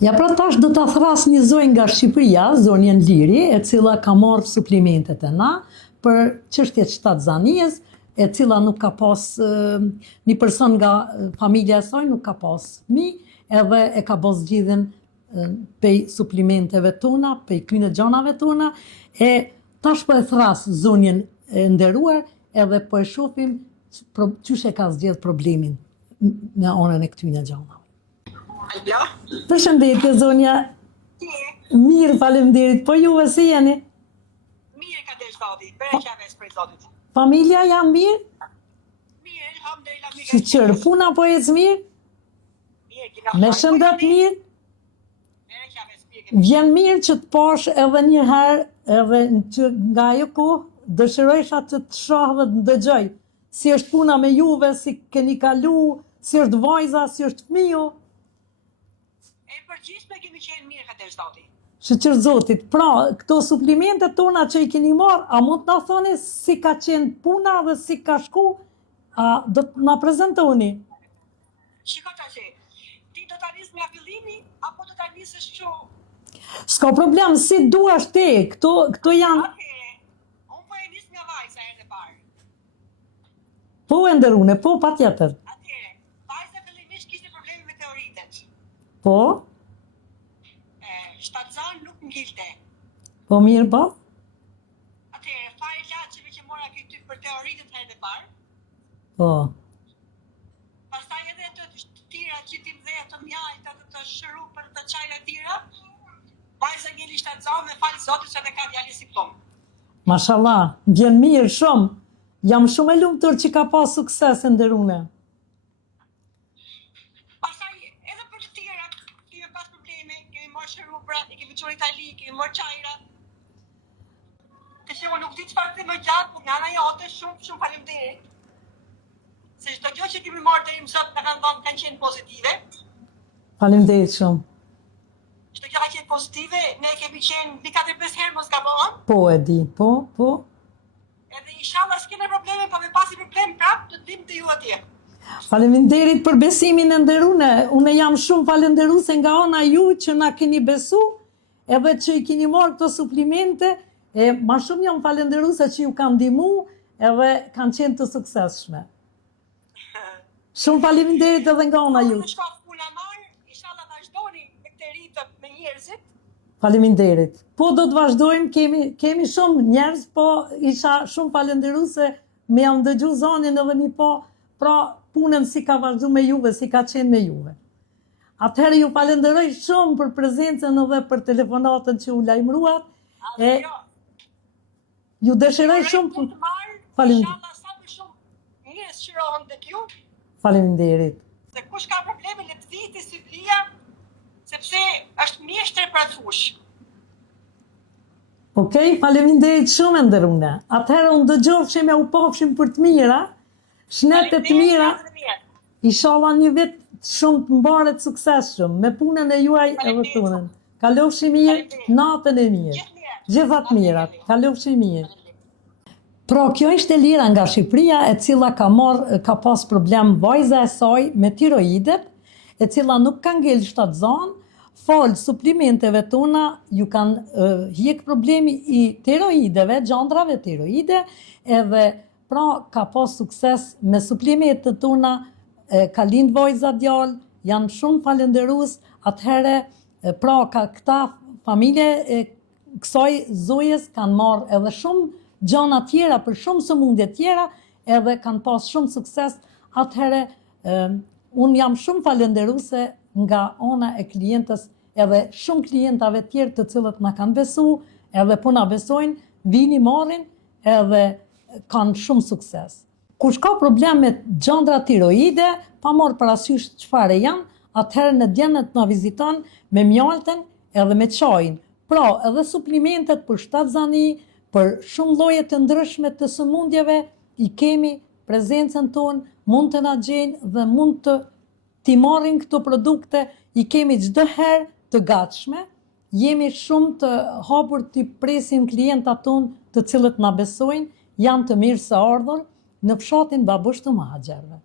Ja pra tash do ta thras një zonjë nga Shqipëria, zonjën Liri, e cila ka marrë suplimentet e na për çështjet shtatzanies, e cila nuk ka pas një person nga familja e saj nuk ka pas fëmijë, edhe e ka bos zgjidhjen pej suplimenteve tona, pej këtyne gjanave tona, e tash po e thras zonjën e nderuar edhe po e shohim çysh e ka zgjedh problemin në anën e këtyne gjanave. Alo? Përshëndetje, zonja. Mirë, faleminderit. Po juve si jeni? Mirë ka desh zoti, bereqaves për zotit. Familja janë mirë? Mirë, alhamdulillah, mirë. Si qërë, puna po ecë mirë? Mirë, kina. Me shëndet mirë? Bereqaves mirë. Vjen mirë që të pash edhe një herë, edhe që nga ajo kohë, dëshirojsha që të shoh dhe të dëgjoj. Si është puna me juve, si keni kalu, si është vajza, si është fëmiu. Përgjithme kemi qenë mirë ka desh zoti. Shëqër zotit, pra, këto suplimentet tona që i keni marrë, a mund të na thoni si ka qenë puna dhe si ka shku, a do të na prezentoni? Shiko tash, ti do ta nis nga fillimi apo do ta nisësh kështu? S'ka problem, si duash ti, këto janë... Okej, unë po e nis nga vajza herën e parë. Po e ndërune, po patjetër. Atëherë, vajza fillimisht kishte probleme me teoritet. Po? Shtatzan nuk ngilte. Po mirë po? Atëherë, fare ilaçeve që mora këty për teoritet herën e parë. Po. Pastaj edhe të tjera që ti më dhe të mjajta të shërupën të çajra tjera. Vajza ngeli shtatzan me fal zotit që ne ka djali simptom. Mashallah, vjen mirë shumë. Jam shumë e lumtur që ka pas sukses e nderune. Pastaj edhe për të tjera, kemi pas probleme, kemi marrë shërupra, i kemi çuar Itali, kemi marrë çajra. Të shemo nuk di çfarë të më gjatë, por nga ana jote shumë faleminderit. Se çdo gjë që kemi marrë deri më sot na kanë qenë pozitive. Faleminderit shumë. Çdo gjë ka qenë pozitive, ne kemi qenë mbi 4-5 herë mos gabon. Po e di, po. Edhe inshallah s'kene probleme, po me pasi problem prap, do të vim te ju atje. Faleminderit për besimin e nderune. Unë jam shumë falenderuese nga ana ju që na keni besu, edhe që i keni marrë këto suplimente, e ma shumë jam falenderuese që ju kanë ndihmu, edhe kanë qenë të suksesshme. Shumë faleminderit edhe nga ana ju. Shkof puna marr, inshallah vazhdoni me këtë ritëm me njerëzit. Faleminderit. Po do të vazhdojmë, kemi shumë njerëz, po isha shumë falenderuese me jam dëgju zonin edhe mi po, pra punën si ka vazhdu me juve, si ka qenë me juve. Atëherë ju falenderoj shumë për prezencën edhe për telefonatën që u lajmëruat, e ju dëshiroj shumë për... Inshallah sa më shumë njerëz shirohen tek ju. Faleminderit. Se kush ka probleme le të vijë te Siblia, sepse është mjeshtër për atë fushë. Okej, faleminderit shumë e nderune. Atëherë unë dëgjofshim e u pafshim për të mira, shnete të mira, inshallah një vit shumë të mbaret suksesshëm, me punën e juaj edhe tunën. Kalofshi mirë, natën e mirë. Gjithat mirat, kalofshi mirë. Pra, kjo ishte Lira nga Shqipëria, e cila ka pas problem vajza e saj me tiroidet, e cila nuk ka ngel shtatzan, fal suplimenteve tona ju kanë hjek problemi i tiroideve, gjandrave tiroide, edhe pra ka pas sukses me suplimentet tona, ka lind vajza djalë, janë shumë falenderues, atëhere pra ka këta familje e kësaj zojes kanë marrë edhe shumë gjana tjera për shumë sëmundje tjera, edhe kanë pas shumë sukses, atëhere unë jam shumë falenderuese nga ana e klientës, edhe shumë klientave tjerë të cilët na kanë besu, edhe po na besojnë, vini marrin, edhe kanë shumë sukses. Kush ka problem me gjandra tiroide, pa marrë parasysh çfarë janë, atëherë në djenet na viziton me mjaltën edhe me çajin. Pra, edhe suplimentet për shtatzani, për shumë lloje të ndryshme të sëmundjeve, i kemi prezencën tonë, mund të na gjejnë dhe mund të t'i marrin këto produkte, i kemi çdo herë të gatshme, jemi shumë të hapur t'i presim klientat tonë të cilët na besojnë, janë të mirë së ardhur në fshatin Babush të Mahaxherve.